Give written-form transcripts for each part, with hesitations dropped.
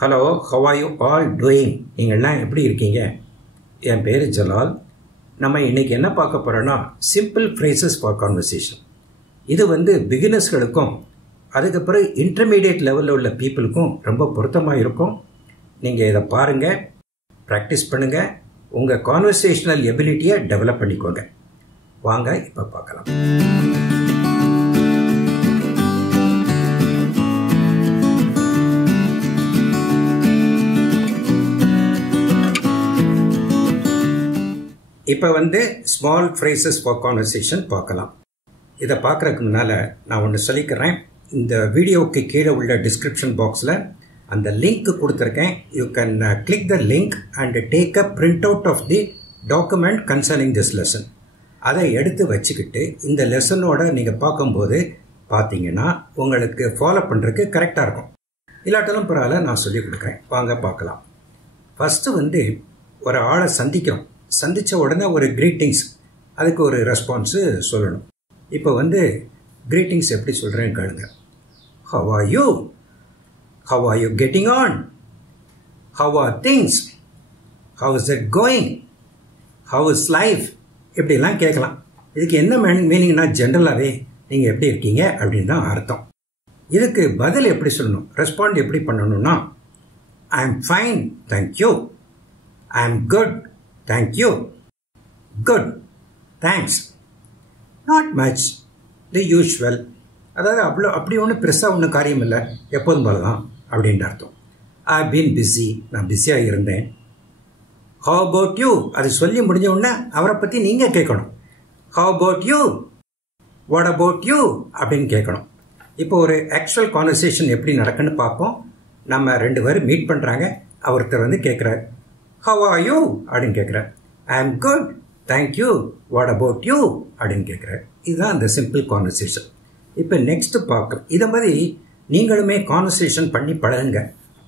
Hello, how are you all doing? நீங்கள்லாம் எப்படி இருக்கீங்க? என் பேர் ஜலால். நம்ம இன்னைக்கு என்ன பார்க்க போறோம்னா சிம்பிள் ஃப்ரேசஸ் ஃபார் கான்வர்சேஷன். இது பிகினர்ஸ்களுக்கும் அதுக்கப்புறம் இன்டர்மீடியட் லெவலில் உள்ள பீப்புளுக்கும் ரொம்ப பொருத்தமாக இருக்கும். நீங்கள் இதை பாருங்கள், ப்ராக்டிஸ் பண்ணுங்கள், உங்கள் கான்வர்சேஷனல் எபிலிட்டியை டெவலப் பண்ணிக்கோங்க. வாங்க இப்போ பார்க்கலாம். இப்போ ஸ்மால் ஃப்ரேசஸ் ஃபார் கான்வர்சேஷன் பார்க்கலாம். இதை பார்க்குறதுக்கு முன்னால் நான் ஒன்று சொல்லிக்கிறேன். இந்த வீடியோவுக்கு கீழே உள்ள டிஸ்கிரிப்ஷன் பாக்ஸில் அந்த லிங்க் கொடுத்துருக்கேன். You can click the link and take a print out of the document concerning this lesson. அதை எடுத்து வச்சுக்கிட்டு இந்த லெசனோட நீங்கள் பார்க்கும்போது பார்த்தீங்கன்னா உங்களுக்கு ஃபாலோ பண்ணுறதுக்கு கரெக்டாக இருக்கும். இல்லாட்டாலும் பரவாயில்ல, நான் சொல்லிக் கொடுக்குறேன். வாங்க பார்க்கலாம். ஃபஸ்ட்டு ஒரு ஆளை சந்திக்கிறோம். சந்தித்த உடனே ஒரு கிரீட்டிங்ஸ், அதுக்கு ஒரு ரெஸ்பான்ஸு சொல்லணும். இப்போ கிரீட்டிங்ஸ் எப்படி சொல்கிறேன்னு கேளுங்க. How are you? How are you getting on? How are things? How is it going? How is life? இப்படிலாம் கேட்கலாம். இதுக்கு என்ன மீனிங்னா ஜென்ரலாகவே நீங்கள் எப்படி இருக்கீங்க அப்படின்னு தான் அர்த்தம். இதுக்கு பதில் எப்படி சொல்லணும், ரெஸ்பாண்ட் எப்படி பண்ணணும்னா I am fine, thank you. I am good, thank you. Good, thanks. Not much, the usual. அதாவது அப்படி ஒன்றும் பெருசாக ஒன்றும் காரியம் இல்லை, எப்போதும் போல தான் அப்படின்ற அர்த்தம். ஐ பீன் பிஸி, நான் பிஸியாக இருந்தேன். How about you? அது சொல்லி முடிஞ்ச உடனே அவரை பற்றி நீங்கள் கேட்கணும். How about you? What about you? அப்படின்னு கேட்கணும். இப்போ ஒரு ஆக்சுவல் கான்வர்சேஷன் எப்படி நடக்குன்னு பார்ப்போம். நம்ம ரெண்டு பேரும் மீட் பண்ணுறாங்க. ஒருத்தர் கேட்குறாரு, How are you? அப்படின்னு கேட்குறேன். I am good, thank you. What about you? அப்படின்னு கேட்குறேன். இதுதான் அந்த சிம்பிள் கான்வர்சேஷன். இப்போ நெக்ஸ்ட் பார்க்குறோம். இதை மாதிரி நீங்களுமே கான்வர்சேஷன் பண்ணி பழகுங்க.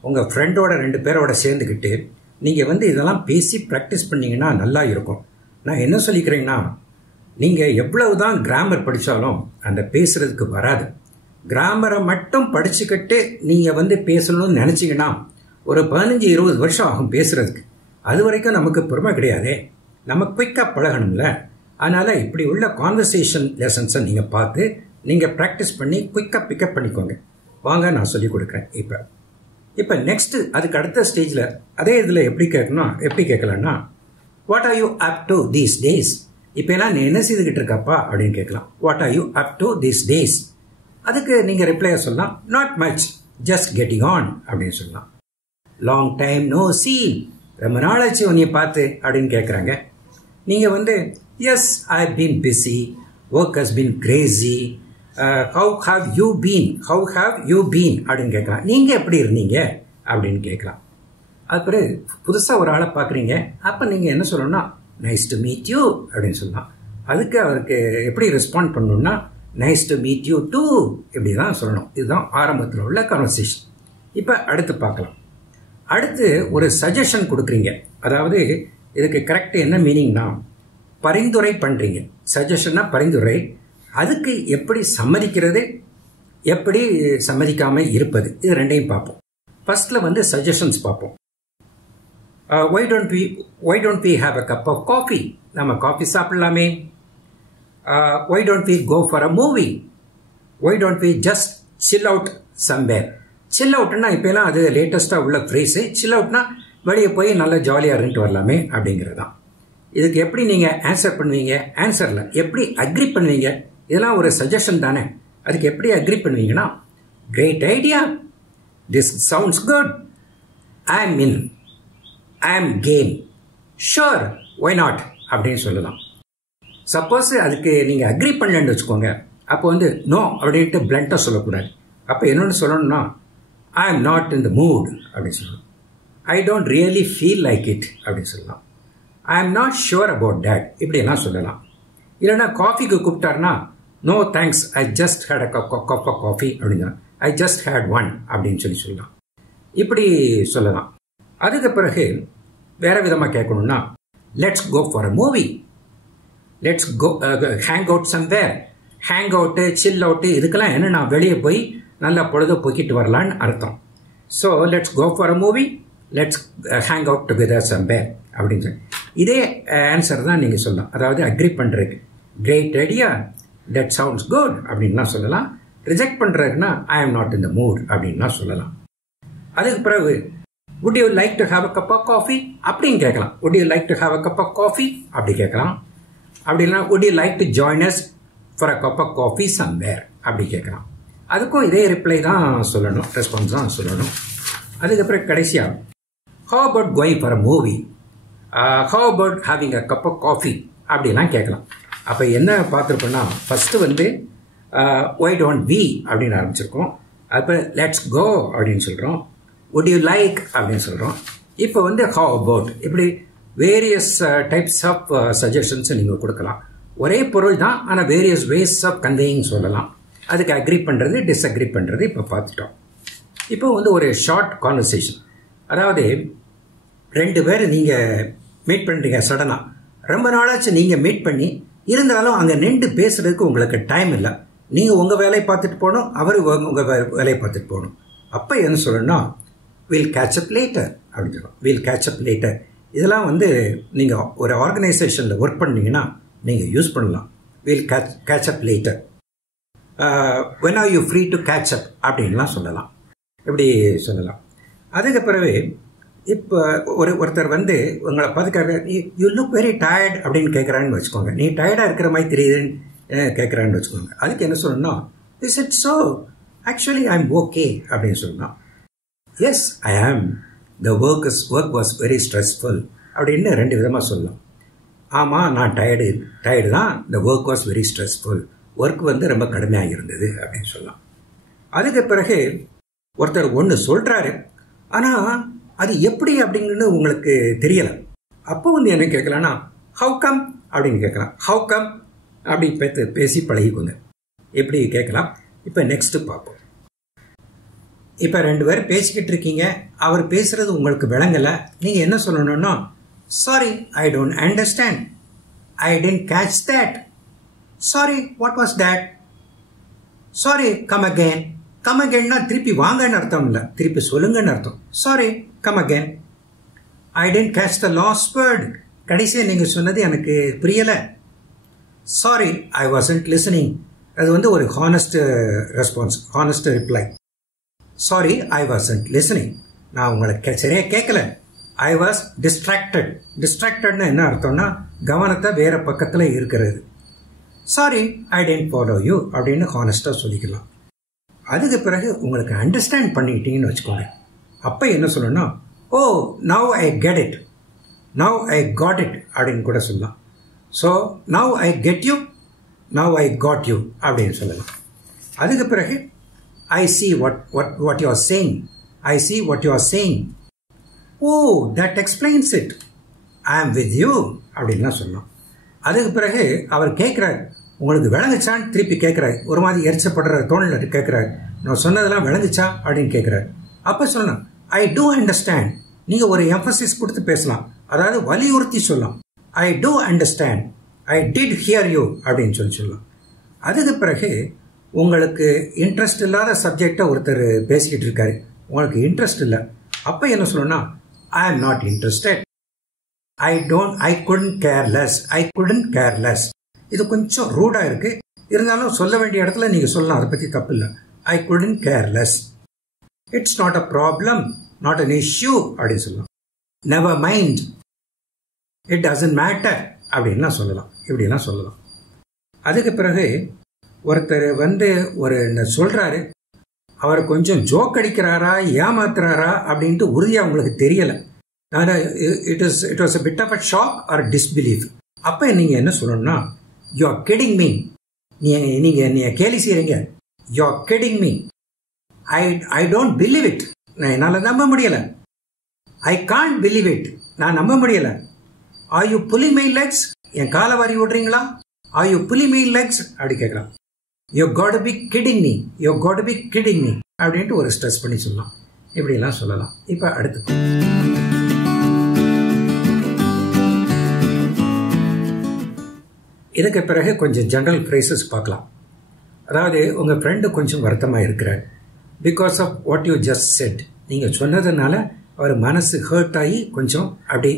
உங்கள் ஃப்ரெண்டோட ரெண்டு பேரோட சேர்ந்துக்கிட்டு நீங்கள் இதெல்லாம் பேசி ப்ராக்டிஸ் பண்ணிங்கன்னா நல்லா இருக்கும். நான் என்ன சொல்லிக்கிறேன்னா, நீங்கள் எவ்வளவு தான் கிராமர் படித்தாலும் அந்த பேசுறதுக்கு வராது. கிராமரை மட்டும் படிச்சுக்கிட்டு நீங்கள் பேசணும்னு நினச்சிங்கன்னா ஒரு 15-20 வருஷம் ஆகும் பேசுறதுக்கு. அது வரைக்கும் நமக்கு பொறுமை கிடையாதே. நம்ம குயிக்காக பழகணும்ல. அதனால் இப்படி உள்ள கான்வர்சேஷன் லெசன்ஸை நீங்கள் பார்த்து நீங்கள் ப்ராக்டிஸ் பண்ணி குயிக்காக பிக்கப் பண்ணிக்கோங்க. வாங்க நான் சொல்லிக் கொடுக்குறேன். இப்போ நெக்ஸ்ட்டு அதுக்கு அடுத்த ஸ்டேஜில் அதே இதில் எப்படி கேட்கலான்னா what are you up to these days? இப்போ எல்லாம் நீ என்ன செய்துக்கிட்டு இருக்காப்பா அப்படின்னு கேட்கலாம். What are you up to these days? அதுக்கு நீங்கள் ரிப்ளையாக சொல்லலாம், not much, just getting on அப்படின்னு சொல்லலாம். லாங் டைம் நோ சீ, ரொம்ப நாளாச்சு உன்னைய பார்த்து அப்படின்னு கேட்குறாங்க. நீங்கள் as I been busy, work has been crazy, how have you been? How have you been அப்படின்னு கேட்கலாம். நீங்கள் எப்படி இருந்தீங்க அப்படின்னு கேட்கலாம். அதுக்கப்புறம் புதுசாக ஒரு ஆளை பார்க்குறீங்க. அப்போ நீங்கள் என்ன சொல்லணும்னா நைஸ் டு மீட் யூ அப்படின்னு சொல்லலாம். அதுக்கு அவருக்கு எப்படி ரெஸ்பாண்ட் பண்ணணும்னா nice to meet you too, இப்படி தான் சொல்லணும். இதுதான் ஆரம்பத்தில் உள்ள கான்வர்சேஷன். இப்போ அடுத்து பார்க்கலாம். அடுத்து ஒரு சஜஷன் கொடுக்குறீங்க. அதாவது இதுக்கு கரெக்ட் என்ன மீனிங்னா பரிந்துரை பண்ணுறீங்க. சஜஷன்னா பரிந்துரை. அதுக்கு எப்படி சம்மதிக்கிறது, எப்படி சம்மதிக்காமல் இருப்பது, இது ரெண்டையும் பார்ப்போம். ஃபர்ஸ்ட்ல சஜஷன்ஸ் பார்ப்போம். why don't we have a cup of coffee? நம்ம coffee சாப்பிடலாமே. why don't we go for a movie? why don't we just chill out somewhere? சில் அவுட்னா இப்போ எல்லாம் அது லேட்டஸ்டாக உள்ள ஃப்ரேஸு. சில் அவுட்னா வெளியே போய் நல்லா ஜாலியாக இருந்துட்டு வரலாமே அப்படிங்கிறது தான். இதுக்கு எப்படி நீங்கள் ஆன்சர் பண்ணுவீங்க? ஆன்சரில் எப்படி அக்ரி பண்ணுவீங்க? இதெல்லாம் ஒரு சஜஷன் தானே. அதுக்கு எப்படி அக்ரி பண்ணுவீங்கன்னா great idea, this sounds good, I am in, I am game, sure, why not அப்படின்னு சொல்லலாம். சப்போஸ் அதுக்கு நீங்கள் அக்ரி பண்ணலன்னு வச்சுக்கோங்க, அப்போ நோ அப்படின்ட்டு பிளண்ட்டாக சொல்லக்கூடாது. அப்போ என்னென்னு சொல்லணும்னா I am not in the mood அப்படின்னு சொல்லணும். I don't really feel like it அப்படின்னு சொல்லலாம். I am not sure about that, இப்படியெல்லாம் சொல்லலாம். இல்லைன்னா காஃபிக்கு கூப்பிட்டாருன்னா no thanks, I just had a cup of coffee அப்படின்னா ஐ ஜஸ்ட் ஹேட் ஒன் அப்படின்னு சொல்லலாம். இப்படி சொல்லலாம். அதுக்கு பிறகு வேற விதமாக கேட்கணும்னா let's go for a movie, let's go hang out somewhere. Hang out, chill out, இதுக்கெல்லாம் என்னன்னா வெளியே போய் நல்லா பொழுது போக்கிட்டு வரலான்னு அர்த்தம். So let's go for a movie, let's hang out together somewhere அப்படின்னு சொல்லி இதே ஆன்சர் தான் நீங்கள் சொல்லலாம். அதாவது அக்ரி பண்ணுறதுக்கு great idea, that sounds good அப்படின்லாம் சொல்லலாம். Reject பண்ணுறதுக்குன்னா I am not in the mood அப்படின்லாம் சொல்லலாம். அதுக்கு பிறகு would you like to have a cup of coffee அப்படின்னு கேட்கலாம். would you like to have a cup of coffee அப்படி கேட்கலாம். அப்படின்னா would you like to join us for a cup of coffee somewhere அப்படி கேட்கலாம். அதுக்கும் இதே ரிப்ளை தான் சொல்லணும், ரெஸ்பான்ஸ் தான் சொல்லணும். அதுக்கப்புறம் கடைசியாக how about going for a movie, how about having a cup of coffee அப்படிலாம் கேட்கலாம். அப்போ என்ன பார்த்துருப்போம்னா ஃபஸ்ட்டு வந்து why don't we அப்படின்னு ஆரம்பிச்சிருக்கோம். அப்போ லெட்ஸ் கோ அப்படின்னு சொல்கிறோம். would you like அப்படின்னு சொல்கிறோம். இப்போ வந்து how about இப்படி வேரியஸ் டைப்ஸ் ஆஃப் சஜஷன்ஸ் நீங்கள் கொடுக்கலாம். ஒரே பொருள் தான், ஆனால் வேரியஸ் வேஸ் ஆஃப் கன்வேயிங் சொல்லலாம். அதுக்கு அக்ரி பண்ணுறது, டிஸ்அக்ரி பண்ணுறது இப்போ பார்த்துட்டோம். இப்போ வந்து ஒரு ஷார்ட் கான்வர்சேஷன், அதாவது 2 பேர் நீங்கள் மீட் பண்ணுறீங்க. சடனாக ரொம்ப நாளாச்சு நீங்கள் மீட் பண்ணி, இருந்தாலும் அங்கே நின்று பேசுறதுக்கு உங்களுக்கு டைம் இல்லை. நீங்கள் உங்கள் வேலையை பார்த்துட்டு போகணும், அவர் உங்கள் வேலையை பார்த்துட்டு போகணும். அப்போ என்ன சொல்லணும்னா வில் கேட்ச் அப் லேட்டர் அப்படின்னு சொல்லுவோம். வில் கேட்ச் அப் லேட்டர் இதெல்லாம் வந்து நீங்கள் ஒரு ஆர்கனைசேஷனில் ஒர்க் பண்ணீங்கன்னா நீங்கள் யூஸ் பண்ணலாம். Will catch up later, when are you free to catch up அப்படின்லாம் சொல்லலாம். இப்படி சொல்லலாம். அதுக்கு பிறகு இப்போ ஒருத்தர் வந்து உங்களை பார்த்துக்காரு, யூ லுக் வெரி டயர்ட் அப்படின்னு கேட்குறான்னு வச்சுக்கோங்க. நீ டயர்டாக இருக்கிற மாதிரி தெரியுதுன்னு கேட்குறான்னு வச்சுக்கோங்க. அதுக்கு என்ன சொல்லணும்னா is it so, actually I am okay அப்படின்னு சொல்லலாம். எஸ் ஐ ஆம், the work was very stressful அப்படின்னு 2 விதமாக சொல்லலாம். ஆமாம் நான் டயர்டு தான், the work was very stressful, work வந்து ரொம்ப கடுமையாக இருந்தது அப்படின்னு சொல்லலாம். அதுக்கு பிறகு ஒருத்தர் ஒன்று சொல்கிறாரு, ஆனால் அது எப்படி அப்படிங்கிறது உங்களுக்கு தெரியலை. அப்போ வந்து என்ன கேட்கலான்னா ஹவு கம் அப்படின்னு கேட்கலாம். ஹவு கம் அப்படி பேசி பழகிக்கோங்க, எப்படி கேட்கலாம். இப்போ நெக்ஸ்ட்டு பார்ப்போம். இப்போ 2 பேர் பேசிக்கிட்டு இருக்கீங்க, அவர் பேசுறது உங்களுக்கு விளங்கலை. நீங்கள் என்ன சொல்லணும்னா sorry I don't understand, I didn't catch that, sorry what was that, sorry come again. Come அகேன்னா திருப்பி வாங்கன்னு அர்த்தம் இல்லை, திருப்பி சொல்லுங்கன்னு அர்த்தம். Sorry come again. I didn't catch the last word, கடைசியாக நீங்கள் சொன்னது எனக்கு புரியலை. Sorry I wasn't listening. அது வந்து ஒரு honest response, honest reply. Sorry I wasn't listening, நான் உங்களை சரியாக கேட்கல. I was distracted. டிஸ்ட்ராக்டட்னு என்ன அர்த்தம்னா கவனத்தை வேற பக்கத்தில் இருக்கிறது. Sorry I didn't follow you அப்படின்னு ஹானஸ்டாக சொல்லிக்கலாம். அதுக்கு பிறகு உங்களுக்கு அண்டர்ஸ்டாண்ட் பண்ணிக்கிட்டீங்கன்னு வச்சுக்கோங்க. அப்போ என்ன சொல்லணும்னா oh now I get it, now I got it அப்படின்னு கூட சொல்லலாம். So now I get you, now I got you அப்படின்னு சொல்லலாம். அதுக்கு பிறகு I see what you are saying. I see what you are saying. Oh, that explains it. I am with you அப்படின்லாம் சொல்லலாம். அதுக்கு பிறகு அவர் கேட்குறாரு, உங்களுக்கு விளங்குச்சான்னு திருப்பி கேட்குறாரு. ஒரு மாதிரி எரிச்சப்படுற தோணில் கேட்குறாரு, நான் சொன்னதெல்லாம் விளங்குச்சா அப்படின்னு கேட்குறாரு. அப்போ சொல்லலாம் ஐ டூ அண்டர்ஸ்டாண்ட். நீங்கள் ஒரு எம்பசிஸ் கொடுத்து பேசலாம், அதாவது வலியுறுத்தி சொல்லலாம். I do understand, I did hear you அப்படின்னு சொல்லலாம். அதுக்கு பிறகு உங்களுக்கு இன்ட்ரெஸ்ட் இல்லாத சப்ஜெக்டை ஒருத்தர் பேசிக்கிட்டு இருக்காரு, உங்களுக்கு இன்ட்ரெஸ்ட் இல்லை. அப்போ என்ன சொல்லணும்னா I am not interested, I couldn't care less, I couldn't care less. இது கொஞ்சம் ரூடாக இருக்கு, இருந்தாலும் சொல்ல வேண்டிய இடத்துல நீங்கள் சொல்லலாம், அதை பற்றி தப்பு இல்லை. ஐ couldn't careless. It's not a problem, not an issue அப்படின்னு சொல்லலாம். Never mind, it doesn't matter அப்படின்லாம் சொல்லலாம். இப்படிலாம் சொல்லலாம். அதுக்கு பிறகு ஒருத்தர் வந்து ஒரு சொல்றாரு, அவர் கொஞ்சம் ஜோக் அடிக்கிறாரா ஏமாத்துறாரா அப்படின்ட்டு உறுதியாக உங்களுக்கு தெரியலை. It was a bit of a shock or disbelief. அப்போ நீங்கள் என்ன சொல்லணும்னா யூ ஆர் கிடிங் மீ, நீங்கள் கேலி செய்கிறீங்க. You are kidding me, I don't believe it, என்னால் நம்ப முடியலை. ஐ கான்ட் பிலீவ் இட், நான் நம்ப முடியலை. Are you pulling my legs, என் காலை வாரி விடுறீங்களா? Are you pulling my legs அப்படி கேட்கலாம். You've got to be kidding me, you've got to be kidding me அப்படின்ட்டு ஒரு ஸ்ட்ரெஸ் பண்ணி சொல்லலாம். இப்படிலாம் சொல்லலாம். இப்போ அடுத்து இதுக்கு பிறகு கொஞ்சம் ஜெனரல் ஃப்ரேசஸ் பார்க்கலாம். அதாவது உங்கள் ஃப்ரெண்டு கொஞ்சம் வருத்தமாக இருக்கிறார், because of what you just said. நீங்கள் சொன்னதுனால அவர் மனசு ஹர்ட் ஆகி கொஞ்சம் அப்படி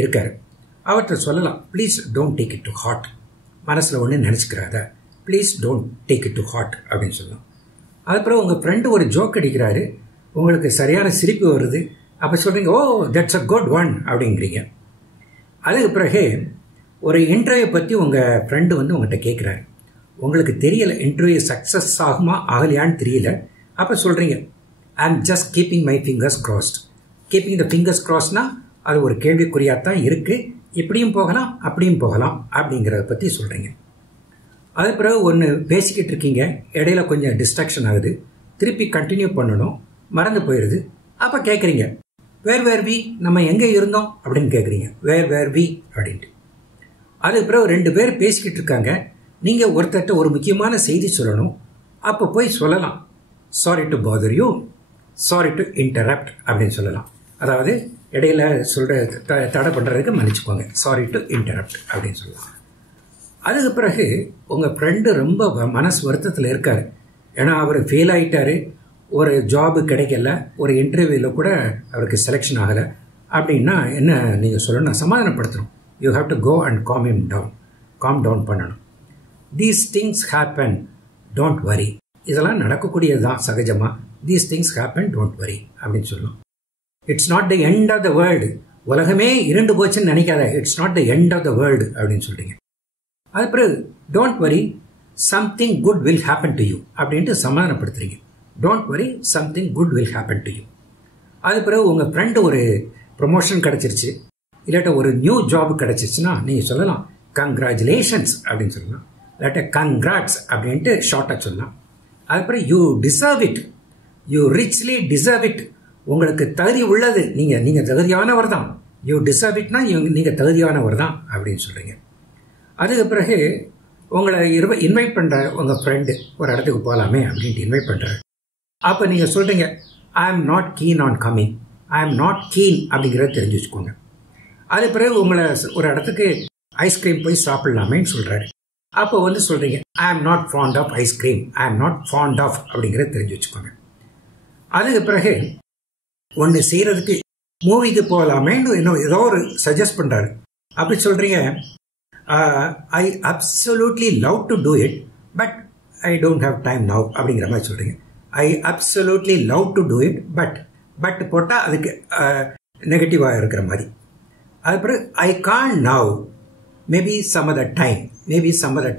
இருக்காரு. அவர்கிட்ட சொல்லலாம், please don't take it to heart, மனசில் ஒன்று நினச்சிக்கிறாத, please don't take it to heart அப்படின்னு சொல்லலாம். அதுக்கப்புறம் உங்கள் ஃப்ரெண்டு ஒரு ஜோக் அடிக்கிறாரு, உங்களுக்கு சரியான சிரிப்பு வருது. அப்போ சொல்கிறீங்க, oh that's a good one அப்படிங்கிறீங்க. அதுக்கு பிறகு ஒரு இன்டர்வியூ பற்றி உங்கள் ஃப்ரெண்டு வந்து உங்கள்கிட்ட கேட்குறாரு. உங்களுக்கு தெரியலை இன்டர்வியூ சக்ஸஸ் ஆகுமா ஆகலையான்னு தெரியல. அப்போ சொல்கிறீங்க, I am just keeping my fingers crossed. Keeping the fingers க்ராஸ்னா அது ஒரு கேள்விக்குறியாக தான் இருக்குது, இப்படியும் போகலாம் அப்படியும் போகலாம் அப்படிங்கிறத பற்றி சொல்கிறீங்க. அது பிறகு ஒன்று பேசிக்கிட்டு இருக்கீங்க, இடையில கொஞ்சம் டிஸ்ட்ராக்ஷன் ஆகுது, திருப்பி கண்டினியூ பண்ணணும், மறந்து போயிடுது. அப்போ கேட்குறீங்க, வேர் வேர் வி, நம்ம எங்கே இருந்தோம் அப்படின்னு கேட்குறீங்க, வேர் வேர் வி அப்படின்ட்டு. அதுக்கு பிறகு 2 பேர் பேசிக்கிட்டு இருக்காங்க, நீங்கள் ஒருத்தர்கிட்ட ஒரு முக்கியமான செய்தி சொல்லணும். அப்போ போய் சொல்லலாம், sorry to father you, sorry to interrupt அப்படின்னு சொல்லலாம். அதாவது இடையில சொல்கிற தடை பண்ணுறதுக்கு மன்னிச்சுக்கோங்க, சாரி டு இன்டரப்ட் அப்படின்னு சொல்லலாம். அதுக்கு பிறகு உங்கள் ஃப்ரெண்டு ரொம்ப மனசு வருத்தத்தில் இருக்கார். ஏன்னா அவர் ஃபெயில் ஆகிட்டார், ஒரு ஜாபு கிடைக்கல, ஒரு இன்டர்வியூவில் கூட அவருக்கு செலெக்ஷன் ஆகலை. அப்படின்னா என்ன நீங்கள் சொல்லணும், சமாதானப்படுத்தணும். You have to go and calm down பண்ணணும். These things happen, don't worry. இதெல்லாம் நடக்கக்கூடியது தான் சகஜமாக. These things happen, don't worry அப்படின்னு சொல்லணும். It's not the end of the world, உலகமே இருண்டு போச்சுன்னு நினைக்காத, it's not the end of the world அப்படின்னு சொல்கிறீங்க. அது பிறகு don't worry, something good will happen to you அப்படின்ட்டு சமாதானப்படுத்துறீங்க. Don't worry, something good will happen to you. அது பிறகு உங்கள் ஃப்ரெண்டு ஒரு ப்ரொமோஷன் கிடச்சிருச்சு, இல்லாட்ட ஒரு நியூ ஜாப் கிடச்சிருச்சுன்னா நீங்கள் சொல்லலாம், கங்க்ராச்சுலேஷன்ஸ் அப்படின்னு சொல்லலாம், இல்லாட்ட கங்க்ராட்ஸ் அப்படின்ட்டு ஷார்ட்டாக சொல்லலாம். அதுக்கப்புறம் you deserve it, you richly deserve it, உங்களுக்கு தகுதி உள்ளது, நீங்கள் தகுதியானவர் தான். யூ டிசர்வ் இட்னா நீங்கள் தகுதியானவர் தான் அப்படின்னு சொல்கிறீங்க. அதுக்கு பிறகு உங்களை இன்வைட் பண்ணுற உங்கள் ஃப்ரெண்டு ஒரு இடத்துக்கு போகலாமே அப்படின்ட்டு இன்வைட் பண்ணுறாரு. அப்போ நீங்கள் சொல்கிறீங்க, I am not keen on coming, I am not keen அப்படிங்கிறத தெரிஞ்சு வச்சுக்கோங்க. அது பிறகு உங்களை ஒரு இடத்துக்கு ஐஸ்கிரீம் போய் சாப்பிட்லாமேன்னு சொல்கிறாரு. அப்போ வந்து சொல்கிறீங்க, I am not fond of ice cream, I am not fond of அப்படிங்கிறத தெரிஞ்சு வச்சுக்கோங்க. அதுக்கு பிறகு ஒன்று செய்கிறதுக்கு மூவிக்கு போகலாமேன்னு இன்னும் ஏதோ ஒரு சஜஸ்ட் பண்ணுறாரு. அப்படி சொல்கிறீங்க, I absolutely love to do it, but I don't have time now அப்படிங்கிற மாதிரி சொல்கிறீங்க. I absolutely love to do it, but போட்டால் அதுக்கு நெகட்டிவாக இருக்கிற மாதிரி. அதுக்கப்புறம் I can't now, maybe some other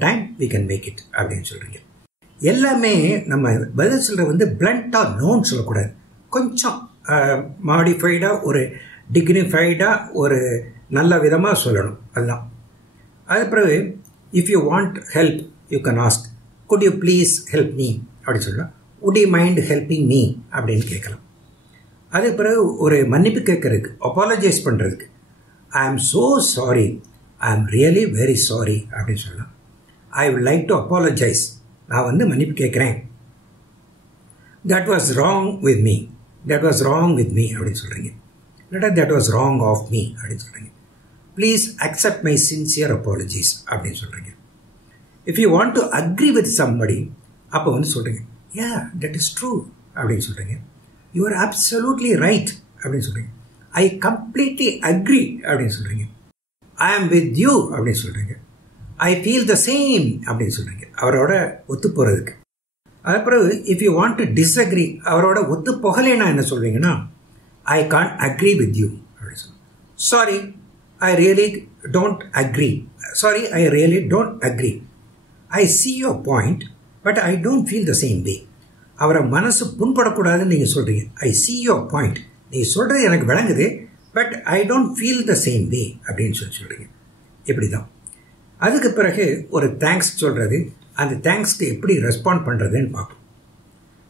time we can make it அப்படின்னு சொல்கிறீங்க. எல்லாமே நம்ம பதில் சொல்கிற வந்து பிளண்ட்டாக நோன்னு சொல்லக்கூடாது, கொஞ்சம் மாடிஃபைடாக, ஒரு டிக்னிஃபைடாக, ஒரு நல்ல விதமாக சொல்லணும். அதுதான். அது பிறகு if you want help you can ask, good you please help me அப்படின்னு சொல்லலாம். Would you mind helping me அப்படின்னு கேட்கலாம். அதுக்கு பிறகு ஒரு மன்னிப்பு கேட்கறதுக்கு, அப்பாலஜைஸ் பண்ணுறதுக்கு, ஐ am so sorry, I am really very sorry அப்படின்னு சொல்லலாம். I would like to apologise, நான் வந்து மன்னிப்பு கேட்குறேன். That was wrong with me அப்படின்னு சொல்கிறீங்க. இல்லாட்டா that was wrong of me அப்படின்னு சொல்கிறீங்க. Please accept my sincere apologies அப்படின்னு சொல்கிறீங்க. If you want to agree with somebody, அப்போ வந்து சொல்கிறீங்க, யா தட் இஸ் ட்ரூ அப்படின்னு சொல்கிறீங்க. யூ ஆர் அப்சல்யூட்லி ரைட் அப்படின்னு சொல்கிறீங்க. ஐ கம்ப்ளீட்லி அக்ரி அப்படின்னு சொல்கிறீங்க. ஐ ஆம் வித் யூ அப்படின்னு சொல்கிறீங்க. ஐ ஃபீல் த சேம் அப்படின்னு சொல்கிறீங்க, அவரோட ஒத்து போகிறதுக்கு. அதுக்கப்புறம் if you want to disagree, அவரோட ஒத்து போகலைன்னா என்ன சொல்வீங்கன்னா, I can't agree with you அப்படின்னு சொல்லுங்க. Sorry, I really don't agree. I see your point, but I don't feel the same way. அவரை மனசு புண்படக்கூடாதுன்னு நீங்கள் சொல்கிறீங்க. I see your point, நீங்கள் சொல்கிறது எனக்கு விளங்குது, but I don't feel the same way அப்படின்னு சொல்கிறீங்க. இப்படி தான். அதுக்கு பிறகு ஒரு தேங்க்ஸ் சொல்கிறது, அந்த தேங்க்ஸ்க்கு எப்படி ரெஸ்பாண்ட் பண்ணுறதுன்னு பார்ப்போம்.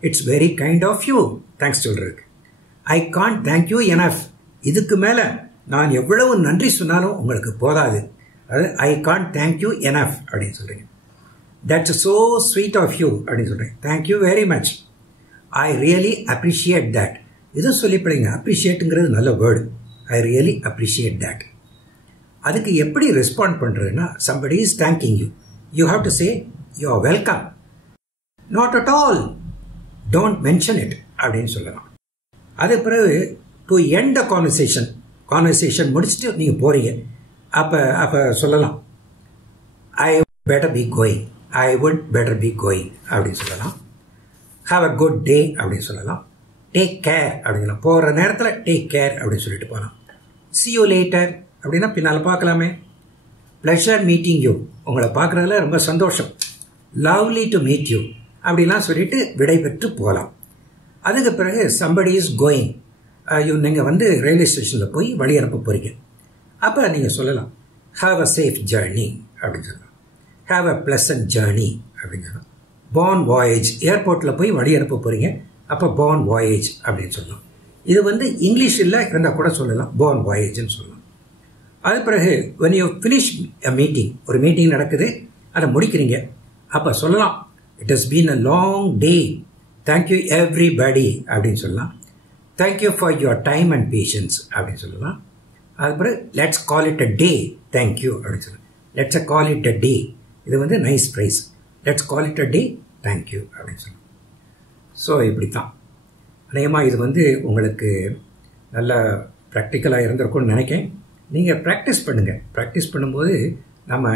It's very kind of you, thanks சொல்கிறதுக்கு. I can't thank you enough, இதுக்கு மேலே நான் எவ்வளவு நன்றி சொன்னாலும் உங்களுக்கு போதாது. அதாவது I can't thank you enough அப்படின்னு சொல்கிறீங்க. That's so sweet of you அப்படின்னு சொல்கிறேன். Thank you very much, I really appreciate that. இதுவும் சொல்லிப்படுங்க, அப்ரிஷியேட்டுங்கிறது நல்ல word. I really appreciate that. அதுக்கு எப்படி ரெஸ்பாண்ட் பண்ணுறதுன்னா, somebody is thanking you, you have to say you are welcome, not at all, don't mention it அப்படின்னு சொல்லலாம். அது பிறகு டு எண்ட் த கான்வர்சேஷன் முடிச்சுட்டு நீங்கள் போகிறீங்க. அப்போ சொல்லலாம் ஐ better be going, I would better be going அப்படின்னு சொல்லலாம். ஹாவ் அ குட் டே அப்படின்னு சொல்லலாம். டேக் கேர் அப்படின்னா போகிற நேரத்தில் டேக் கேர் அப்படின்னு சொல்லிட்டு போகலாம். see you later அப்படின்னா பின்னால் பார்க்கலாமே. pleasure meeting you, உங்களை பார்க்குறதுல ரொம்ப சந்தோஷம். lovely to meet you அப்படிலாம் சொல்லிட்டு விடை பெற்று போகலாம். அதுக்கு பிறகு somebody is going, நீங்கள் வந்து ரயில்வே ஸ்டேஷனில் போய் வழி அனுப்ப போகிறீங்க. அப்போ நீங்கள் சொல்லலாம் have a safe journey அப்படின்னு சொல்லலாம். have a pleasant journey அப்படின்னு சொல்லலாம். born voyage, ஏர்போர்ட்டில் போய் வழி அனுப்ப போகிறீங்க. அப்போ born voyage அப்படின்னு சொல்லலாம். இது வந்து இங்கிலீஷில் இருந்தால் கூட சொல்லலாம், born voyageன்னு சொல்லலாம். அது பிறகு when you finish a meeting, ஒரு மீட்டிங் நடக்குது, அதை முடிக்கிறீங்க. அப்போ சொல்லலாம் it has been a long day, thank you everybody அப்படின்னு சொல்லலாம். thank you for your time and patience அப்படின்னு சொல்லலாம். அது பிறகு let's call it a day, thank you அப்படின்னு சொல்லலாம். let's call it a day, இது வந்து nice price. let's call it a day, thank you அப்படின்னு சொல்லலாம். ஸோ இப்படி தான் அநேகமாக இது வந்து உங்களுக்கு நல்ல ப்ராக்டிக்கலாக இருந்திருக்கும்னு நினைக்கிறேன். நீங்கள் ப்ராக்டிஸ் பண்ணுங்கள். ப்ராக்டிஸ் பண்ணும்போது நம்ம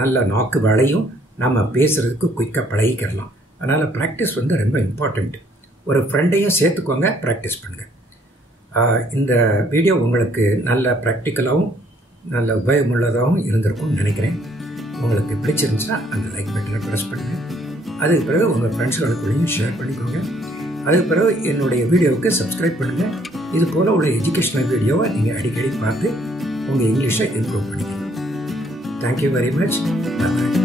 நல்ல நாக்கு வளையும், நம்ம பேசுகிறதுக்கு குயிக்காக பழகிக்கிறலாம். அதனால் ப்ராக்டிஸ் வந்து ரொம்ப இம்பார்ட்டண்ட். ஒரு ஃப்ரெண்டையும் சேர்த்துக்கோங்க, ப்ராக்டிஸ் பண்ணுங்கள். இந்த வீடியோ உங்களுக்கு நல்ல ப்ராக்டிக்கலாகவும் நல்ல உபயோகமுள்ளதாகவும் இருந்திருக்கும்னு நினைக்கிறேன். உங்களுக்கு பிடிச்சிருந்துச்சுன்னா அந்த லைக் பட்டனை ப்ரெஸ் பண்ணுங்கள். அதுக்கு பிறகு உங்கள் ஃப்ரெண்ட்ஸ்களுக்குள்ளேயும் ஷேர் பண்ணிக்கோங்க. அதுக்கு பிறகு என்னுடைய வீடியோவுக்கு சப்ஸ்கிரைப் பண்ணுங்கள். இது போல் உள்ள எஜுகேஷனல் வீடியோவை நீங்கள் அடிக்கடி பார்த்து உங்கள் இங்கிலீஷை இம்ப்ரூவ் பண்ணிக்கலாம். Thank you very much. பாய்.